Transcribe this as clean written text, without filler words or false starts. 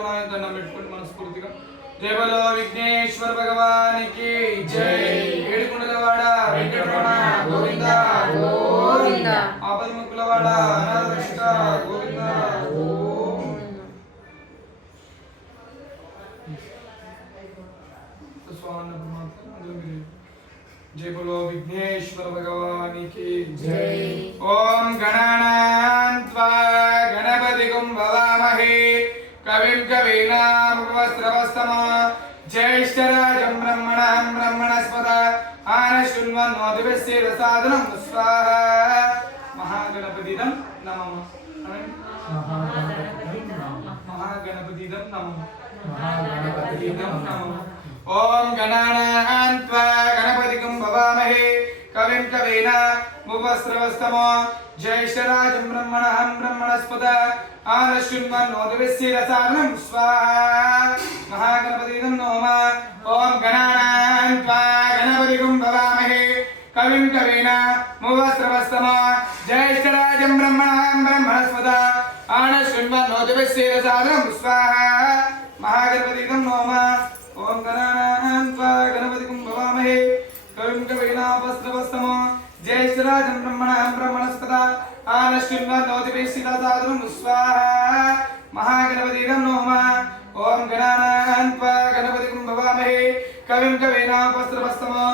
దండం పెట్టుకోండి మనస్ఫూర్తిగా. జై బలో విఘ్నేశ్వర భగవానికి జై. ఏడుకొండలవాడ వెంకటరమణ గోవింద గోవింద. ఆపదముక్కులవాడ అనాథ రక్షక గోవింద గోవింద. जय बोलो विघ्नेश्वर भगवान की जय। ओम गणानान्त्वा गणपतिगुं भवामहे कविं कवीनामुपस्रवस्तमः ज्येष्ठराजं ब्रह्मणां ब्रह्मणस्पत आनशृण्वन्नोतिभिस्सेदसादनं स्वाहा। महागणपतिदं नमः। महागणपतिदं नमः। महागणपतिदं नमः। ओम गणानान्त्वा गणपतिगुं भवामहे कविं कवीनामुपस्रवस्तमः ज्येष्ठराजं ब्रह्मणां ब्रह्मणस्पत आनशृण्वन्नोतिभिस्सेदसादनं स्वाहा। महागणपतिदं नमः। ओम गणानान्त्वा गणपतिगुं भवामहे कविं कवीनामुपस्रवस्तमः ज्येष्ठराजं ब्रह्मणां ब्रह्मणस्पत आनशृण्वन्नोतिभिस्सेदसादनं स्वाहा। महागणपतिदं नमः। ओम गणानान्त्वा गणपतिगुं भवामहे कविं कवीनामुपस्रवस्तमः ज्येष्ठराजं ब्रह्मणां ब्रह्मणस्पत आनशृण्वन्नोतिभिस्सेदसादनं स्वाहा। महागणपतिदं नमः। ओम गणानान्त्वा गणपतिगुं भवामहे कविं कवीनामुपस्रवस्तमः